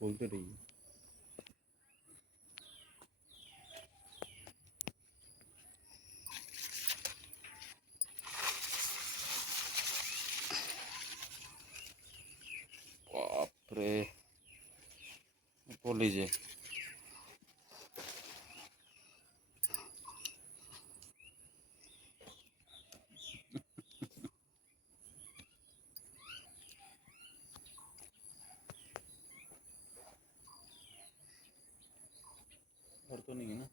बोलते रहिए। बाप रे, बोल लीजिए। और तो नहीं है ना?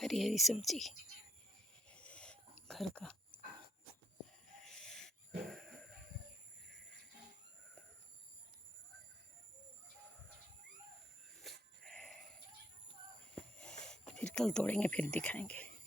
हरी हरी सब्जी घर का। फिर कल तोड़ेंगे, फिर दिखाएंगे।